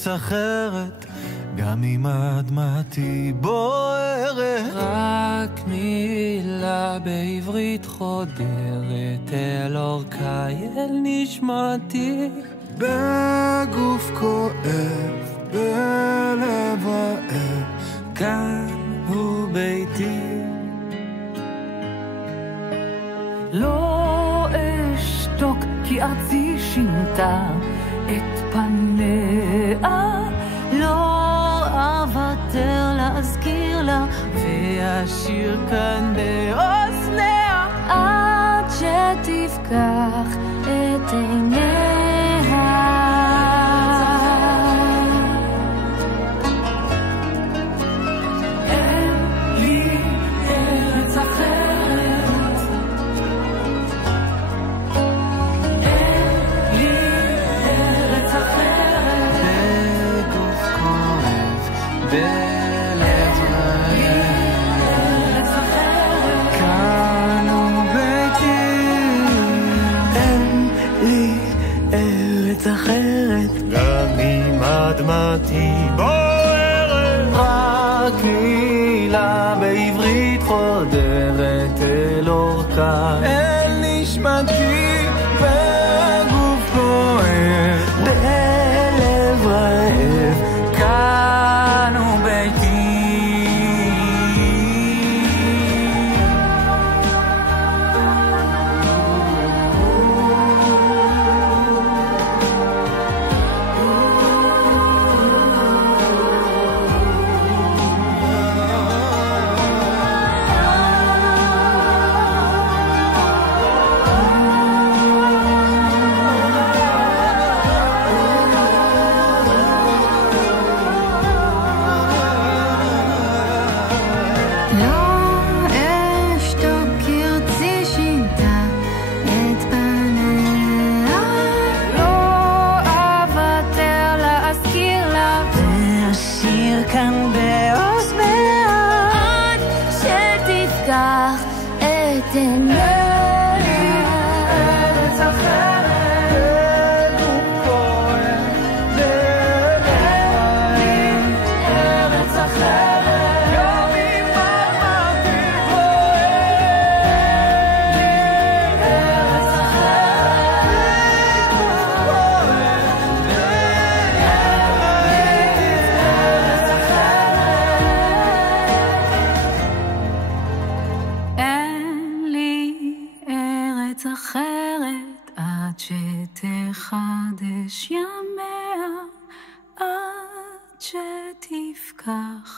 ארץ אחרת, גם אם אדמתי בוערת. רק מילה בעברית חודרת אל אורכי, אל נשמתי. בגוף כואב, בלב רעב, כאן הוא ביתי. לא אשתוק כי ארצי שינתה את פניה, לא אוותר להזכיר לה ואשיר כאן באוזניה עד שתפקח את עיניה. אין לי ארץ אחרת, אין לי ארץ אחרת. בגוף כואב, בלב רעב, כאן הוא ביתי. אין לי ארץ אחרת, גם אם אדמתי בוערת. רק מילה בעברית חודרת אל אורכה, אל נשמתי. בגוף כואב, בלב רעב, כאן הוא ביתי. כאן באוזניה עד שתפקח את עיניה. ארץ אחרת, בגוף כואב, בלב רעב, ארץ אחרת, גם אם אדמתי בוערת. ארץ אחרת, בגוף כואב, אחרת עד שתחדש ימיה, עד שתפקח